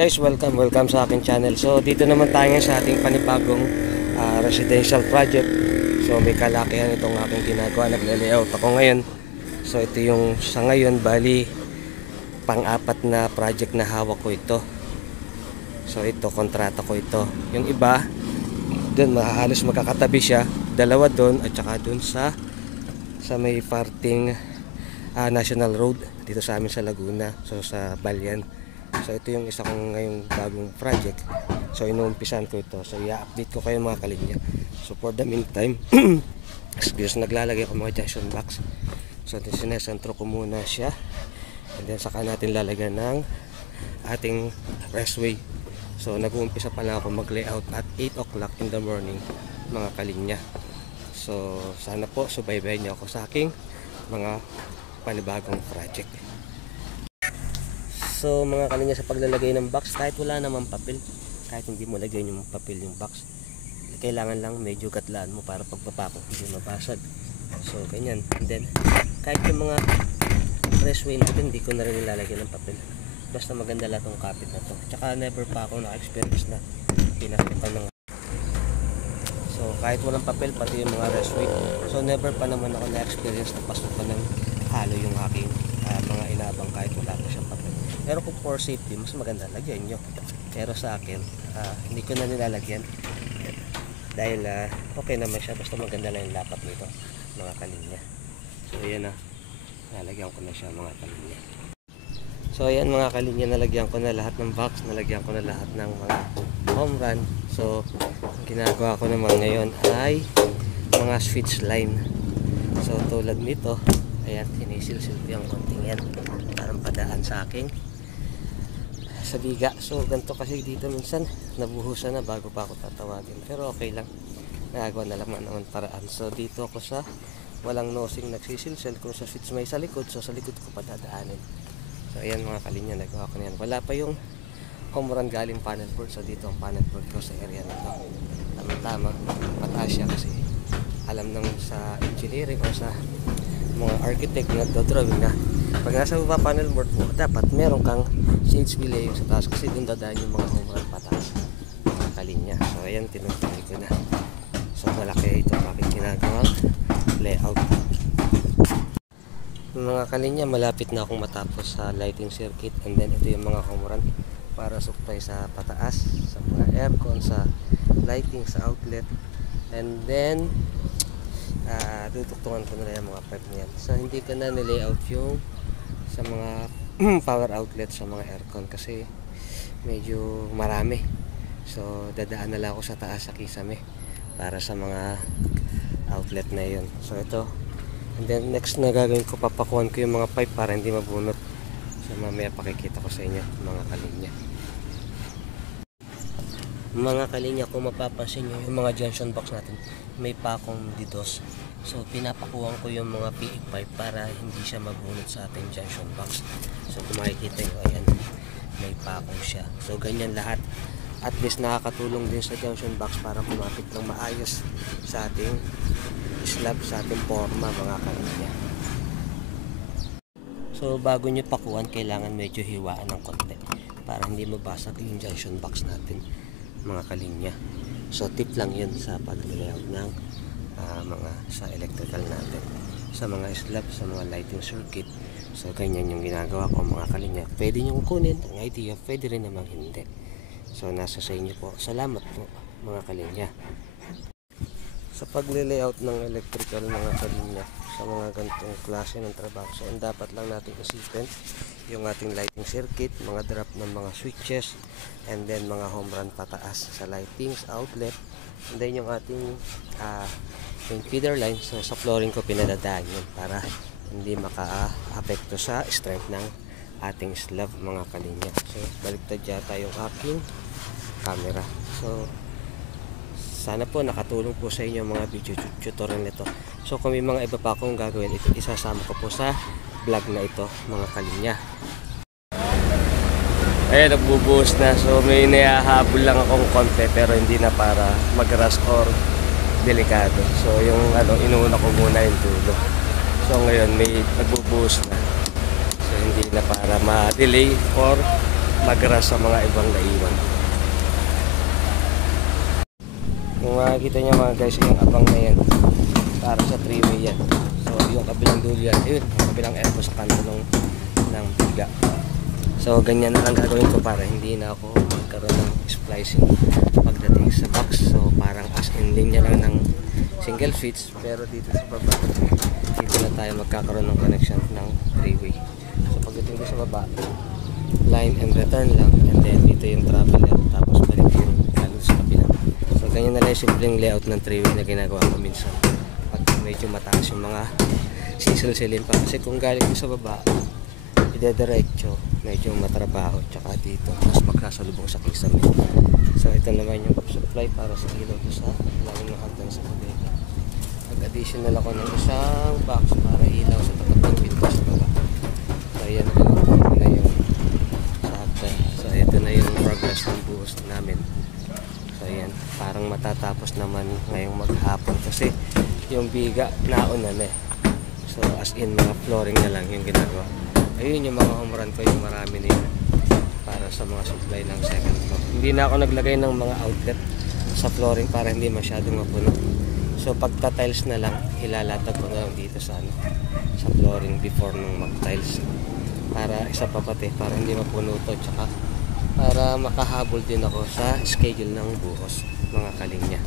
Guys, welcome sa aking channel. So dito naman tayo ngayon sa ating panibagong residential project. So may kalakihan itong aking ginagawa, nagle-layout ako ngayon. So ito yung sa ngayon, bali pang-apat na project na hawak ko ito. So ito, kontrata ko ito. Yung iba doon halos magkakatabi siya, dalawa doon at saka doon sa may parting National Road dito sa amin sa Laguna, so sa Balyan. So ito yung isa kong ngayong bagong project. So inuumpisan ko ito. So i-update ko kayo mga kalinya. So for the meantime, excuse, naglalagay ako mga junction box. So sinesentro ko muna siya. And then saka natin lalagyan ng ating restway. So nag-uumpisa pa lang ako mag-layout at 8 o'clock in the morning mga kalinya. So sana po subaybayan niyo ako sa aking mga panibagong project. So mga kalinya, sa paglalagay ng box, kahit wala namang papel, kahit hindi mo lagyan yung papel yung box, kailangan lang medyo katlaan mo para pagpapako hindi mabasag. So ganyan. And then kahit yung mga restway natin, hindi ko na rin nilalagyan ng papel. Basta maganda lang tong kapit na to. Tsaka never pa ako na-experience na pinakitan ng. So kahit walang papel, pati yung mga restway. So never pa naman ako na-experience na pasukan ng halo yung aking mga inabang kahit wala pa siyang papel. Pero kung for safety, mas maganda lagyan nyo. Pero sa akin, hindi ko na nilalagyan dahil okay naman siya, basta maganda lang yung lapat nito mga kalinya. So ayan na, nalagyan ko na siya mga kalinya. So ayan mga kalinya, nalagyan ko na lahat ng box, nalagyan ko na lahat ng mga home run. So ginagawa ko naman ngayon ay mga switch line. So tulad nito, ayan, sinisilsil ko yung konting yan parang padaan sa aking sa biga. So ganito kasi dito minsan nabuhusan na bago pa ako tatawagin, pero okay lang, nagagawa na lang naman paraan. So dito ako sa walang nosing nagsisilsel, kung sa switch may sa likod, so sa likod ko pa dadaanin. So ayan mga kalinya, nagawa ko na yan. Wala pa yung home run galing panel board, so dito ang panel board ko sa area na to. Tama mataas siya kasi alam nang sa engineering o sa mga architect na nagdodrawing na pag nasa baba panel board mo, dapat meron kang CHP layer sa taas kasi dun dadaan yung mga home run pataas mga kalinya. So ayan, tinutuloy ko na. So malaki ito bakit ginagawang layout. Mga kalinya, malapit na akong matapos sa lighting circuit, and then ito yung mga home run para supply sa pataas, sa mga aircon, sa lighting, sa outlet, and then tutuktungan ko na yung mga pipe na yan. So hindi ko na nilayout yung sa mga power outlet sa mga aircon kasi medyo marami. So dadaan na lang ako sa taas sa kisame para sa mga outlet na yun. So ito, and then next na gagawin ko, papakuhan ko yung mga pipe para hindi mabunot. So mamaya pakikita ko sa inyo mga kalinya. Mga kalinya, kung mapapansin nyo yung mga junction box natin, may pakong didos. So pinapakuhan ko yung mga PE pipe para hindi siya mabunot sa ating junction box. So kung makikita nyo, ayan, may pakong siya. So ganyan lahat. At least nakakatulong din sa junction box para kumapit ng maayos sa ating slab, sa ating forma mga kalinya. So bago nyo pakuhan, kailangan medyo hiwaan ng konti para hindi mabasag yung junction box natin mga kalinya. So tip lang yun sa pag-layout ng mga sa electrical natin, sa mga slab, sa mga lighting circuit. So ganyan yung ginagawa ko mga kalinya. Pwede nyo kunin ang idea, pwede rin namang hindi. So nasa sa inyo po. Salamat po mga kalinya. Sa pag-layout ng electrical mga kalinya, sa mga ganitong klase ng trabaho, so ang dapat lang natin isipin yung ating lighting circuit, mga drop ng mga switches, and then mga home run pataas sa lightings, outlet, and then yung ating yung feeder line. So sa flooring ko pinadadaan yun para hindi maka-apekto sa strength ng ating slab mga kalinya. So baliktad yata yung aking camera. So sana po nakatulong po sa inyo mga video tutorial nito. So kung may mga iba pa akong gagawin, ito isasama ko po sa vlog na ito mga kalinya. Ayan, nagbubuhos na. So may nahahabol lang akong konti, pero hindi na para mag-rush or delikado. So yung inuuna ko muna yung dulo. So ngayon may nagbubuhos na. So hindi na para ma-delay or magras sa mga ibang naiwan. Kung makikita nyo mga guys, yung abang na yan para sa 3-way yan. So yung kabilang dulo yan, yun, yung kabilang elbow sa kanto ng biga. So ganyan na lang gagawin ko para hindi na ako magkaroon ng splicing pagdating sa box. So parang as in linya lang ng single switch, pero dito sa baba dito na tayo magkakaroon ng connection ng 3-way. So pagdating ko sa baba, line and return lang, and then dito yung traveler, tapos balik yung galing sa kabila. So ganyan na lang yung simpleng layout ng 3-way na ginagawa ko minsan pag medyo mataas yung mga sisilsilin pa, kasi kung galing ko sa baba idediretso, medyo matrabaho, tsaka dito mas magkasalubong sa kisame. So ito naman yung supply para sa ilaw ko sa lalim ng hagdan sa bodega. Nag-additional ako ng isang box para ilaw sa tapat ng pinto sa baba. So ayan, pinagpapin na yung sa hagdan. So ito na yung progress ng buhos namin. So ayan, parang matatapos naman ngayong maghapon kasi yung biga nauna na eh. So as in mga flooring na lang yung ginagawa. Ayun yung mga home run ko, yung marami na yun para sa mga supply ng second floor. Hindi na ako naglagay ng mga outlet sa flooring para hindi masyadong mapuno. So pagta-tiles na lang, ilalatag ko na lang dito sa sa flooring before nung mag-tiles. Para isa pa pati, para hindi mapuno to, tsaka para makahabol din ako sa schedule ng buhos, mga kalinya.